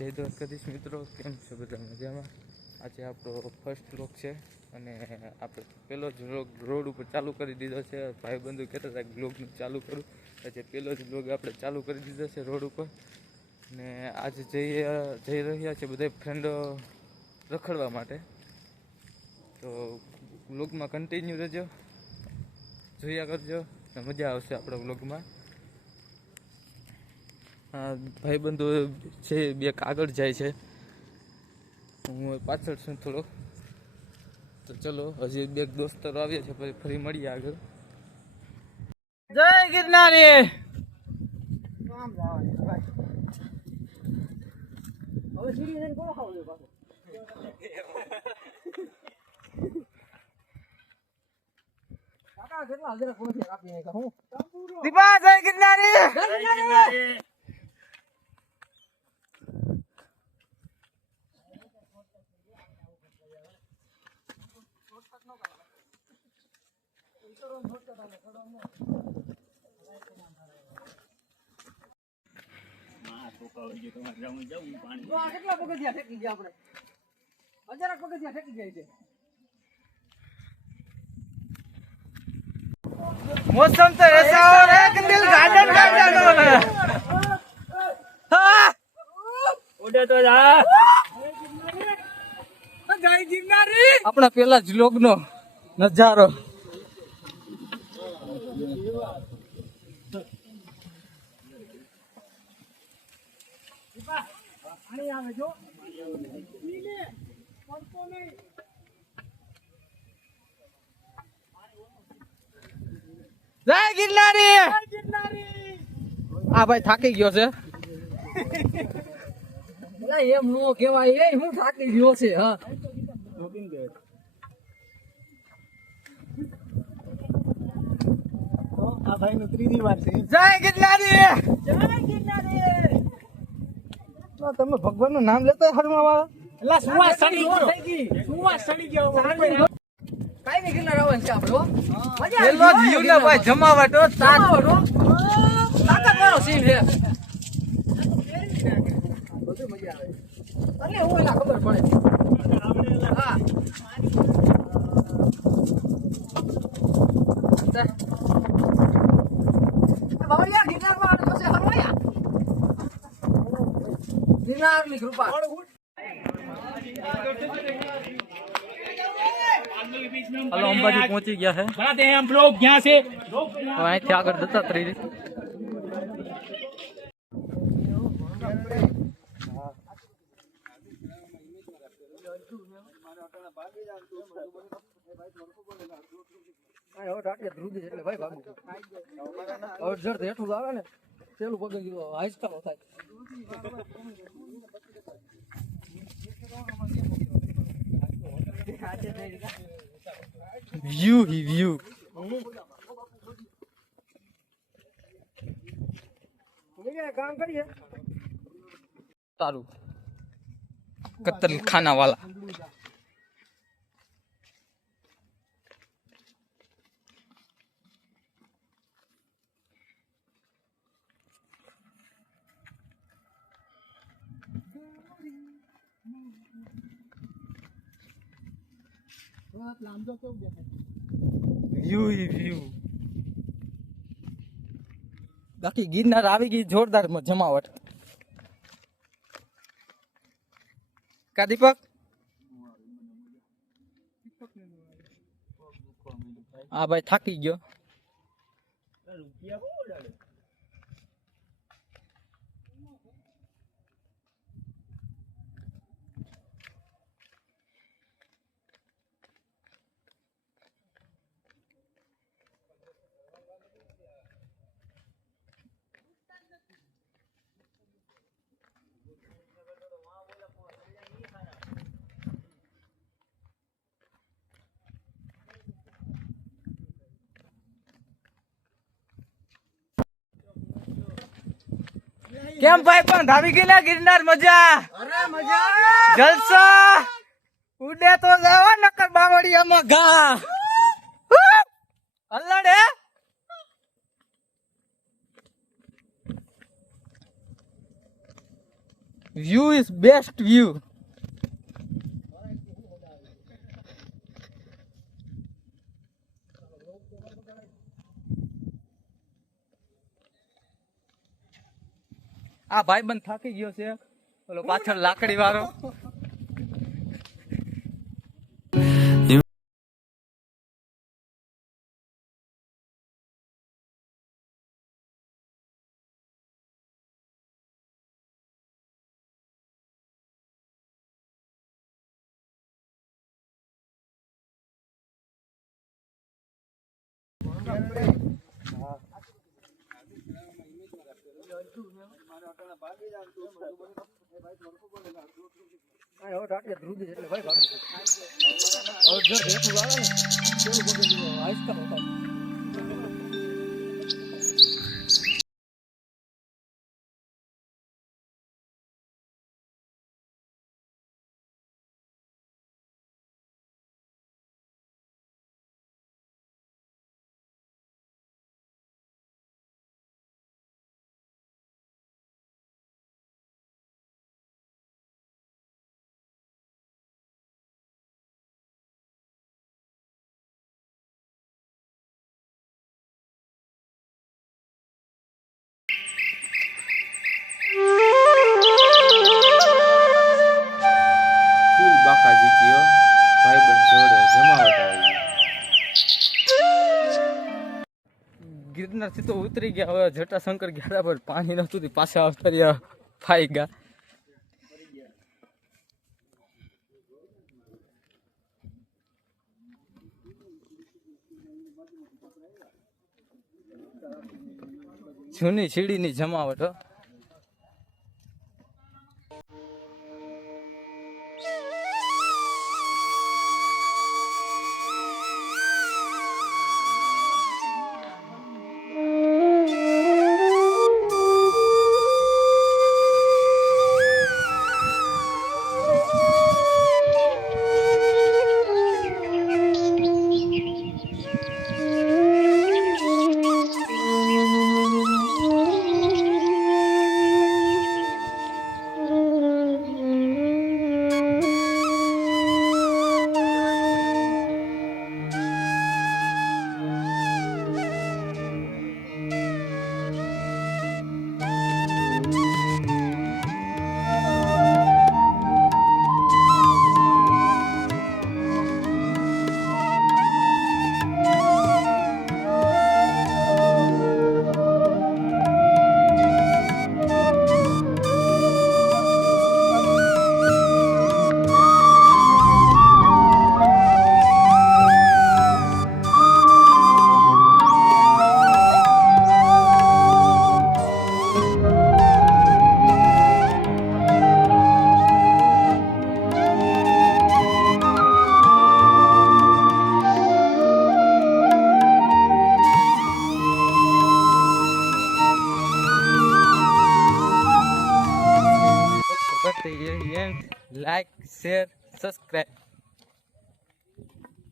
જય દ્વારકાધીશ મિત્રો, કેમ છો બધા મજામાં? આજે આપણો ફર્સ્ટ વ્લોગ છે અને આપણે પહેલો જ વ્લોગ રોડ ઉપર ચાલુ કરી દીધો છે. ભાઈબંધુ કહેતા હતા કે વ્લોગનું ચાલુ કરું, આજે પહેલો જ વ્લોગ આપણે ચાલુ કરી દીધો છે રોડ ઉપર. અને આજે જઈ રહ્યા છે બધા ફ્રેન્ડો રખડવા માટે. તો વ્લોગમાં કન્ટિન્યુ રહેજો, જોયા કરજો, મજા આવશે આપણા વ્લોગમાં. ભાઈબંધુ છે બે આગળ જાય છે, હું પાછળ છું થોડો. તો ચલો, હજી બે દોસ્તરો આવ્યા છે, પછી ફરી મળીએ આગળ. જય ગિરનારી. દીપા જય ગિરનારી. કેટલા પગથિયા ઠેકી ગયા આપણે? 1000 પગથિયા ઠેકી જાય છે. मौसम तो ऐसा हो रहा है कि दिल गार्डन गार्डन हो रहा है. उड़े तो जा जय गिरनारी. अपना पहला व्लॉग नो नजारो. पानी आवे जो पीले पंपो नहीं. જય ગિરનારી. આ ભાઈ થાકી ગયો છે. એમ નો કહેવાય, એ હું થાકી ગયો છે. હા, આ ભાઈ નું ત્રીજી વાર છે. જય ગિરનારી. તમે ભગવાન નું નામ લેતા હરમા વાળા. એટલે સુવાસ સડી ગયો. કાઈ નહીં, ગિરનાર આવવાનું છે આપણે. પેલો જીવ ને ભાઈ જમાવટો તાકાત વાળો સીન છે. બધું મજા આવે અને હું એના ખબર પડે. હા, બાબા ગિરનાર માં આવશે હરવાયા. ગિરનાર ની કૃપા. हेलो, अंबाजी पहुंची गया है. बनाते हैं हम लोग यहाँ से. वहीं थे आकर दत्ता त्रिजी. व्यू ही व्यू. काम करिए तारू कत्ल खाना वाला. વ્યૂ ही व्यू. બાકી ગિરનાર આવી ગઈ જોરદાર જમાવટ. કા દીપક? હા ભાઈ થાકી ગયો. કેમ ભાઈ પણ ધાવી ગયેલા ગિરનાર? મજા? અરે મજા, જલસા. ઉડે તો જાવ નકર બાવળિયામાં ઘા અલ્લાડે. View is best view. આ ભાઈબંધ થાકી ગયો છે, ઓલો પાછળ લાકડી વાળો. ફૂલ બાકાજી ગયો ભાઈબંધ જોડે જમાવટ આવી. ગિરનારથી તો ઉતરી ગયા, હવે જટાશંકર ગયા પર પાણી નતું, પાછા આવતા રહ્યા ફાઈ ગયા. જૂની સીડીની જમાવટ. Like, share, subscribe.